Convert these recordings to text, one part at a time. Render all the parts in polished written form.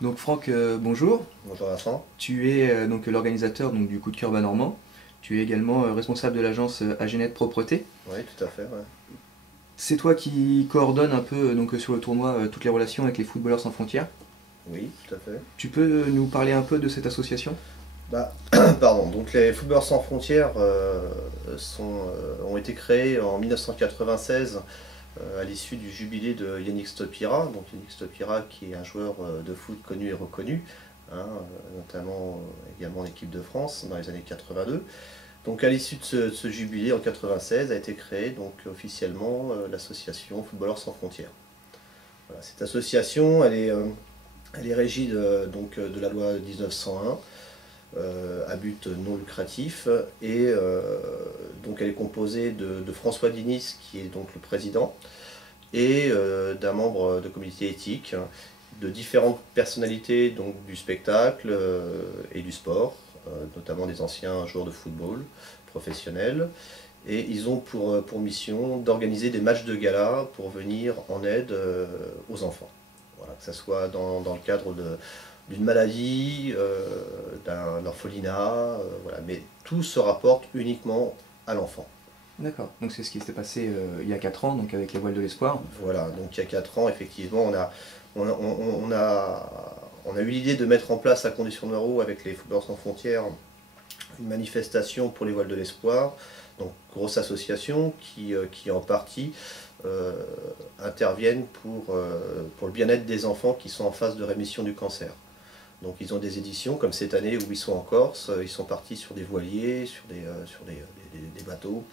Donc Franck, bonjour. Bonjour Vincent. Tu es donc l'organisateur donc, du Coup de cœur Bas Normand. Tu es également responsable de l'agence Agenet Propreté. Oui, tout à fait. Ouais. C'est toi qui coordonne un peu donc, sur le tournoi toutes les relations avec les footballeurs sans frontières. Oui, tout à fait. Tu peux nous parler un peu de cette association? Bah, pardon. Donc les Footballeurs sans frontières ont été créés en 1996 à l'issue du jubilé de Yannick Stopira. Donc Yannick Stopira qui est un joueur de foot connu et reconnu, hein, notamment également en équipe de France dans les années 82. Donc à l'issue de ce jubilé en 96 a été créée donc officiellement l'association Footballeurs sans frontières. Voilà, cette association, elle est régie de la loi 1901 à but non lucratif et donc elle est composée de François Dinis qui est donc le président et d'un membre de comité éthique, de différentes personnalités donc, du spectacle et du sport, notamment des anciens joueurs de football professionnels. Et ils ont pour mission d'organiser des matchs de gala pour venir en aide aux enfants. Voilà, que ce soit dans le cadre d'une maladie, d'un orphelinat, voilà. Mais tout se rapporte uniquement à l'enfant. D'accord, donc c'est ce qui s'est passé il y a 4 ans donc avec les voiles de l'espoir. Voilà, donc il y a 4 ans, effectivement, on a eu l'idée de mettre en place à Condé-sur-Noireau avec les Footballeurs sans frontières une manifestation pour les voiles de l'espoir, donc grosse association qui en partie interviennent pour le bien-être des enfants qui sont en phase de rémission du cancer. Donc ils ont des éditions comme cette année où ils sont en Corse, ils sont partis sur des voiliers, sur des bateaux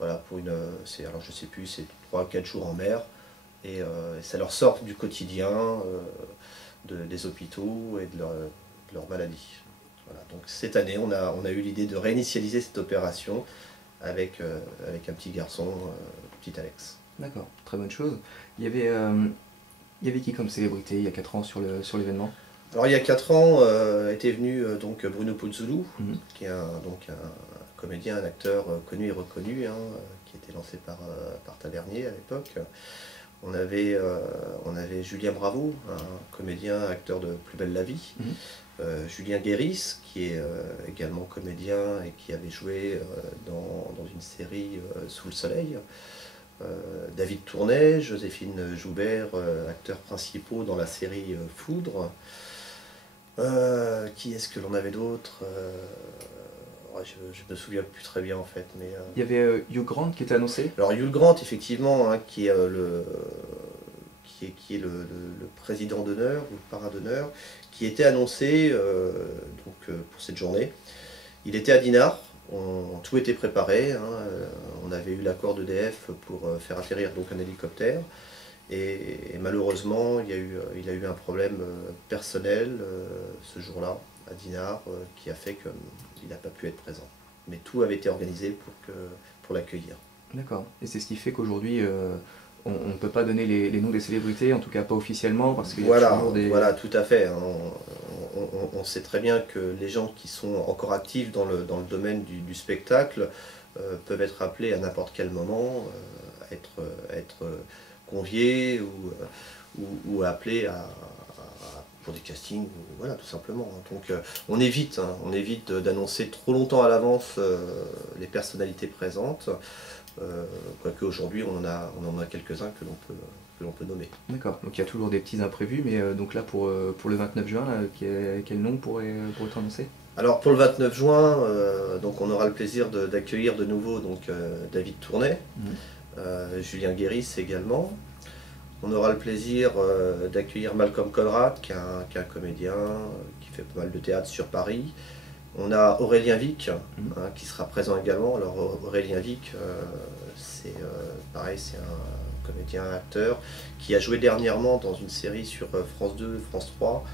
voilà, alors je sais plus, c'est 3 4 jours en mer et ça leur sort du quotidien des hôpitaux et de leur maladie. Voilà, donc cette année on a eu l'idée de réinitialiser cette opération avec un petit garçon, petit Alex. D'accord, très bonne chose. Il y avait qui comme célébrité il y a 4 ans sur l'événement? Alors il y a 4 ans était venu donc Bruno Puzzolo, qui est donc un comédien, un acteur connu et reconnu, hein, qui était lancé par Tavernier à l'époque. On avait Julien Bravo, un comédien, acteur de Plus belle la vie. Julien Guéris, qui est également comédien et qui avait joué dans une série Sous le soleil. David Tournet, Joséphine Joubert, acteurs principaux dans la série Foudre. Qui est-ce que l'on avait d'autre ouais, je me souviens plus très bien en fait. Mais, Il y avait Hugh Grant qui était annoncé. alors Hugh Grant, effectivement, hein, qui est le président d'honneur ou le parrain d'honneur, qui était annoncé pour cette journée. Il était à Dinard, tout était préparé, hein, on avait eu l'accord d'EDF pour faire atterrir donc un hélicoptère. Et malheureusement, il a eu un problème personnel ce jour-là à Dinard qui a fait qu'il n'a pas pu être présent. Mais tout avait été organisé pour l'accueillir. D'accord, et c'est ce qui fait qu'aujourd'hui on ne peut pas donner les noms des célébrités, en tout cas pas officiellement, parce qu'il y a toujours des... Voilà, tout à fait. On sait très bien que les gens qui sont encore actifs dans le domaine du spectacle peuvent être appelés à n'importe quel moment, à être conviés ou appelés pour des castings, voilà, tout simplement. Donc on évite d'annoncer trop longtemps à l'avance les personnalités présentes, quoique aujourd'hui on en a quelques-uns que l'on peut nommer. D'accord, donc il y a toujours des petits imprévus, mais donc là pour le 29 juin, là, quel nom pourrait être annoncé? Alors pour le 29 juin, donc on aura le plaisir d'accueillir de nouveau donc, David Tournet, Julien Guéris également. On aura le plaisir d'accueillir Malcolm Conrad, qui est un comédien qui fait pas mal de théâtre sur Paris. On a Aurélien Vic, qui sera présent également. Alors Aurélien Vic, c'est pareil, c'est un comédien, acteur, qui a joué dernièrement dans une série sur France 2, France 3,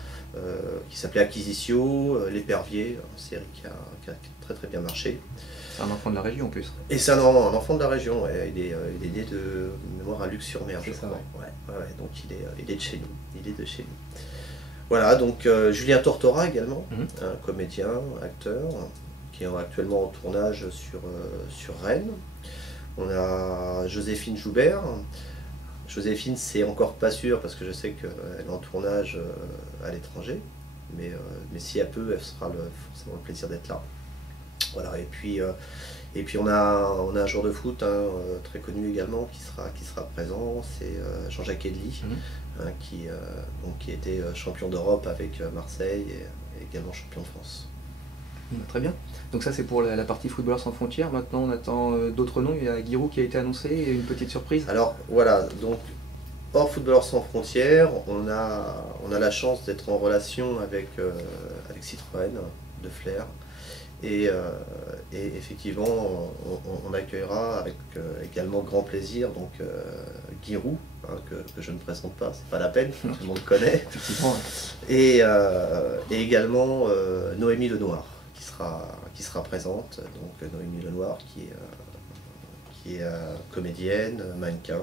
qui s'appelait Acquisitio, L'Épervier, une série qui a très très bien marché. C'est un enfant de la région en plus. Et c'est un enfant de la région, ouais. Il est né de mémoire à Luc-sur-Mer, je crois. Ouais, donc il est de chez nous. Il est de chez nous. Voilà, donc Julien Tortora également, un comédien, acteur, qui est actuellement en tournage sur Rennes. On a Joséphine Joubert. Joséphine, c'est encore pas sûr parce que je sais qu'elle est en tournage à l'étranger, mais si elle peut, elle sera forcément le plaisir d'être là. Voilà, et puis on a un joueur de foot très connu également qui sera présent, c'est Jean-Jacques Edli, qui était champion d'Europe avec Marseille et également champion de France. Très bien. Donc ça c'est pour la partie footballeurs sans frontières. Maintenant on attend d'autres noms. Il y a Giroud qui a été annoncé et une petite surprise. Alors voilà, donc hors footballeurs sans frontières, on a la chance d'être en relation avec Citroën de Flers. Et effectivement, on accueillera avec également grand plaisir donc Giroud, que je ne présente pas, c'est pas la peine, tout le monde connaît. Et également Noémie Lenoir qui sera présente. Donc Noémie Lenoir qui est comédienne, mannequin,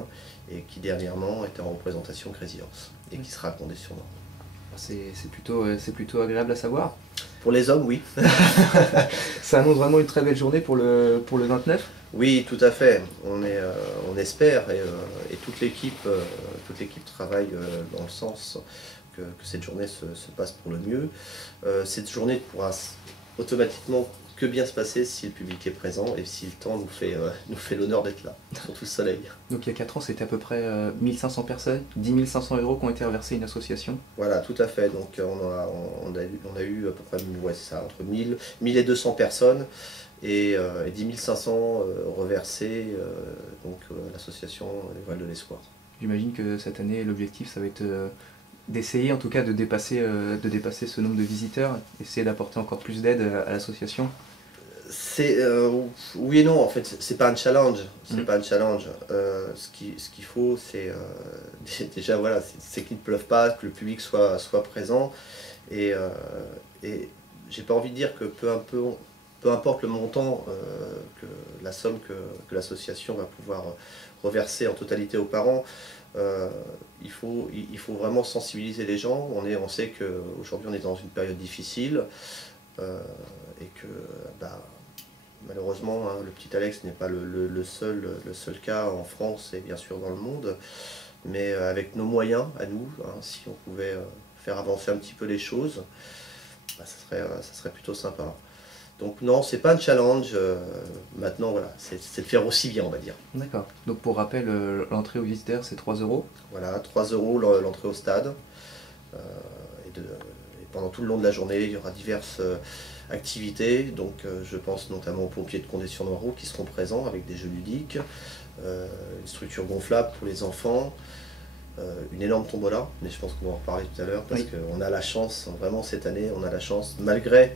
et qui dernièrement était en représentation Crazy Horse, et qui sera à Condé sur Nord. C'est plutôt agréable à savoir. Pour les hommes, oui. Ça annonce vraiment une très belle journée pour le 29. Oui, tout à fait. On espère, et toute l'équipe travaille dans le sens que cette journée se passe pour le mieux. Cette journée ne pourra automatiquement que bien se passer si le public est présent et si le temps nous fait l'honneur d'être là, surtout le soleil. Donc il y a 4 ans, c'était à peu près 1500 personnes, 10 500 € qui ont été reversés à une association. Voilà, tout à fait. Donc on a eu à peu près entre 1000 et 200 personnes et 10 500 reversés à l'association Les Voiles de l'Espoir. J'imagine que cette année, l'objectif, ça va être d'essayer en tout cas de dépasser ce nombre de visiteurs, essayer d'apporter encore plus d'aide à l'association. Oui et non, en fait, c'est pas un challenge. C'est pas un challenge. Ce qu'il faut, c'est déjà voilà, c'est qu'il ne pleuve pas, que le public soit présent. Et j'ai pas envie de dire que peu importe le montant, la somme que l'association va pouvoir reverser en totalité aux parents, il faut vraiment sensibiliser les gens. On sait qu'aujourd'hui on est dans une période difficile et que malheureusement le petit Alex n'est pas le seul cas en France et bien sûr dans le monde, mais avec nos moyens à nous, si on pouvait faire avancer un petit peu les choses, ça serait plutôt sympa. Donc non, c'est pas un challenge, maintenant voilà, c'est de faire aussi bien, on va dire. D'accord. Donc pour rappel, l'entrée aux visiteurs c'est 3 €. Voilà, 3 € l'entrée au stade. Et pendant tout le long de la journée, il y aura diverses activités. Donc je pense notamment aux pompiers de Condé-sur-Noireau qui seront présents avec des jeux ludiques, une structure gonflable pour les enfants, une énorme tombola, mais je pense qu'on va en reparler tout à l'heure parce qu'on a la chance, vraiment cette année, on a la chance, malgré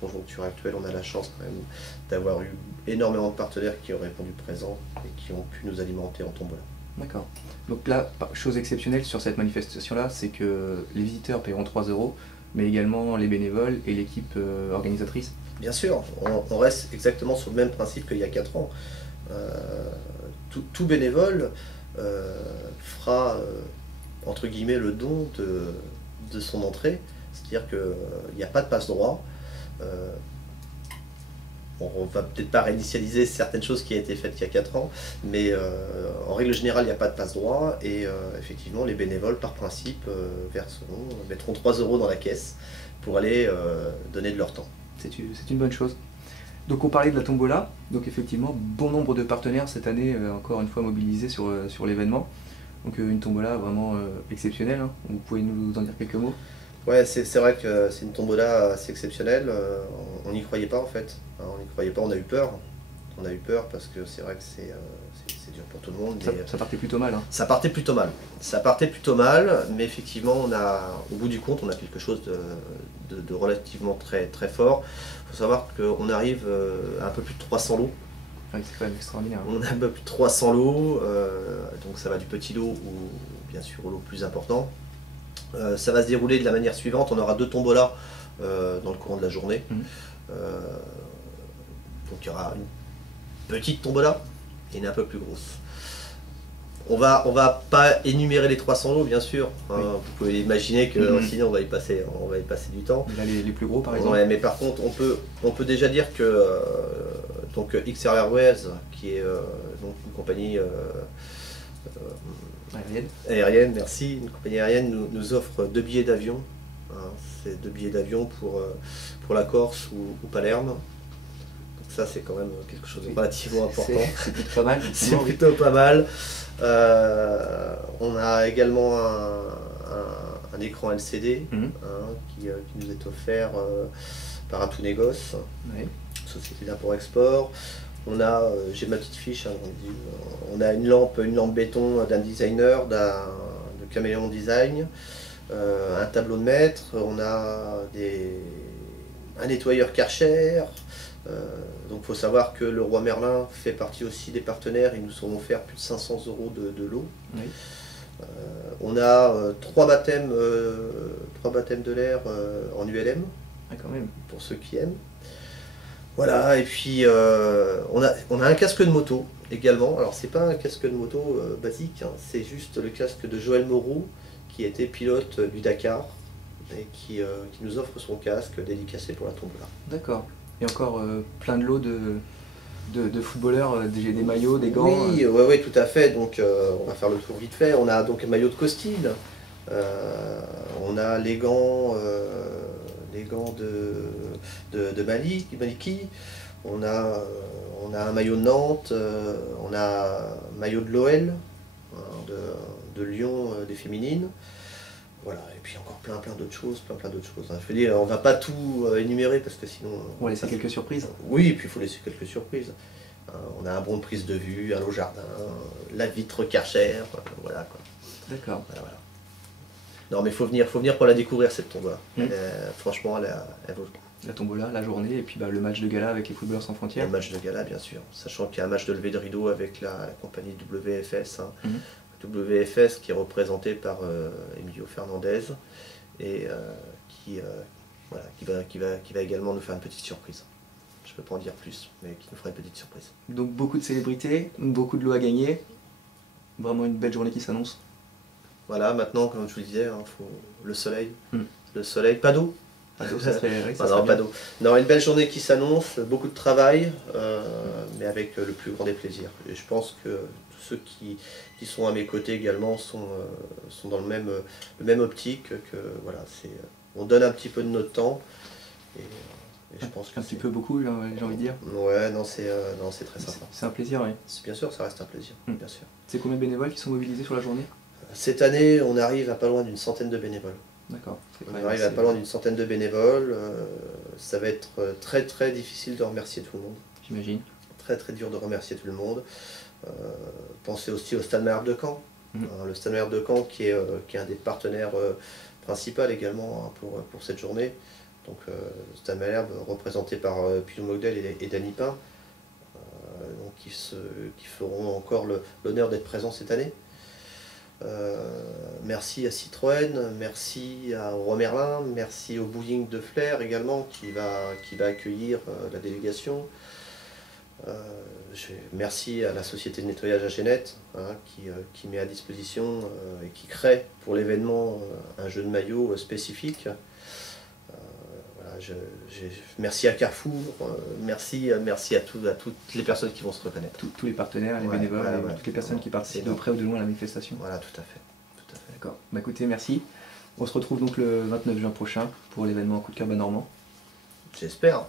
conjoncture actuelle, on a la chance quand même d'avoir eu énormément de partenaires qui ont répondu présent et qui ont pu nous alimenter en tombola. D'accord. Donc là, chose exceptionnelle sur cette manifestation-là, c'est que les visiteurs paieront 3 €, mais également les bénévoles et l'équipe organisatrice. Bien sûr, on reste exactement sur le même principe qu'il y a 4 ans. Tout bénévole fera, entre guillemets, le don de son entrée, c'est-à-dire qu'il n'y a pas de passe-droit. On va peut-être pas réinitialiser certaines choses qui ont été faites il y a 4 ans, mais en règle générale, il n'y a pas de passe-droit et effectivement, les bénévoles, par principe, mettront 3 € dans la caisse pour aller donner de leur temps. C'est une bonne chose. Donc on parlait de la tombola, donc effectivement, bon nombre de partenaires cette année, encore une fois mobilisés sur l'événement. Donc une tombola vraiment exceptionnelle, hein. Vous pouvez nous en dire quelques mots ? Ouais, c'est vrai que c'est une tombola assez exceptionnelle. On n'y croyait pas en fait. On n'y croyait pas, on a eu peur. On a eu peur parce que c'est vrai que c'est dur pour tout le monde. Ça partait plutôt mal. Hein. Ça partait plutôt mal. Ça partait plutôt mal, mais effectivement, au bout du compte, on a quelque chose de relativement très fort. Il faut savoir qu'on arrive à un peu plus de 300 lots. Ouais, c'est quand même extraordinaire. On a un peu plus de 300 lots, donc ça va du petit lot bien sûr au lot plus important. Ça va se dérouler de la manière suivante, on aura 2 tombolas dans le courant de la journée. Donc il y aura une petite tombola et une un peu plus grosse. On va pas énumérer les 300 lots bien sûr, hein. Vous pouvez imaginer que sinon on va y passer du temps. Là, les plus gros par exemple. Ouais, mais par contre on peut déjà dire que donc XR Airways qui est donc une compagnie aérienne, merci. Une compagnie aérienne nous offre 2 billets d'avion. Hein, c'est 2 billets d'avion pour la Corse ou Palerme. Donc ça, c'est quand même quelque chose de relativement important. C'est plutôt pas mal. C'est plutôt pas mal. On a également un écran LCD qui nous est offert par un tout négoce, société d'import-export. On a, j'ai ma petite fiche, hein, on a une lampe béton d'un designer, de Caméléon Design, un tableau de maître, on a un nettoyeur Karcher. Donc il faut savoir que le Roi Merlin fait partie aussi des partenaires, ils nous ont offert plus de 500 € de lot. Oui. On a 3 baptêmes de l'air en ULM, quand même. Pour ceux qui aiment. Voilà, et puis on a un casque de moto également. Alors c'est pas un casque de moto basique, hein, c'est juste le casque de Joël Moreau, qui était pilote du Dakar, et qui nous offre son casque dédicacé pour la tombola. D'accord. Et encore plein de lots de footballeurs, des maillots, des gants. Oui, tout à fait. Donc on va faire le tour vite fait. On a donc un maillot de Costil, on a les gants de Maliki, on a un maillot de Nantes, on a un maillot de l'OL, hein, de Lyon des féminines. Voilà, et puis encore plein d'autres choses, hein. Je veux dire, on va pas tout énumérer parce que sinon... On va laisser quelques surprises. Oui, et puis il faut laisser quelques surprises. On a un bon de prise de vue, un lot jardin, la vitre Karcher, voilà quoi. D'accord. Voilà. Non mais faut venir pour la découvrir cette tombola. Franchement, elle vaut le coup. La tombola, la journée, et puis le match de gala avec les footballeurs sans frontières. Le match de gala, bien sûr. Sachant qu'il y a un match de levée de rideau avec la compagnie WFS. Hein. WFS qui est représenté par Emilio Fernandez et qui va également nous faire une petite surprise. Je ne peux pas en dire plus, mais qui nous fera une petite surprise. Donc beaucoup de célébrités, beaucoup de lots à gagner. Vraiment une belle journée qui s'annonce. Voilà, maintenant, comme je vous le disais, hein, faut le soleil. Le soleil, pas d'eau. Ça serait pas d'eau. Non, une belle journée qui s'annonce, beaucoup de travail, mais avec le plus grand des plaisirs. Et je pense que tous ceux qui sont à mes côtés également sont dans le même optique, que voilà, on donne un petit peu de notre temps. Et je pense que un petit peu beaucoup, j'ai envie de dire. Ouais, non, c'est très sympa. C'est un plaisir, oui. Bien sûr, ça reste un plaisir, bien sûr. C'est combien de bénévoles qui sont mobilisés sur la journée? Cette année, on arrive à pas loin d'une centaine de bénévoles. D'accord. On arrive à pas loin d'une centaine de bénévoles. Ça va être très très difficile de remercier tout le monde. J'imagine. Très très dur de remercier tout le monde. Pensez aussi au Stade Malherbe de Caen. Le Stade Malherbe de Caen qui est un des partenaires principaux également pour cette journée. Donc Stade Malherbe représenté par Pilou Mogdel et Dany Pain, donc qui feront encore l'honneur d'être présents cette année. Merci à Citroën, merci à Roi Merlin, merci au Bouygues de Flers également qui va accueillir la délégation. Merci à la société de nettoyage Agenette, hein, qui met à disposition et qui crée pour l'événement un jeu de maillot spécifique. Voilà, merci à Carrefour, merci à toutes les personnes qui vont se reconnaître. Tous les partenaires, les bénévoles, toutes les personnes qui participent de près ou de loin à la manifestation. Voilà, tout à fait. D'accord. Écoutez, merci. On se retrouve donc le 29 juin prochain pour l'événement Coup de cœur Bas Normand. J'espère.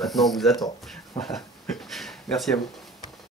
Maintenant, on vous attend. Voilà. Merci à vous.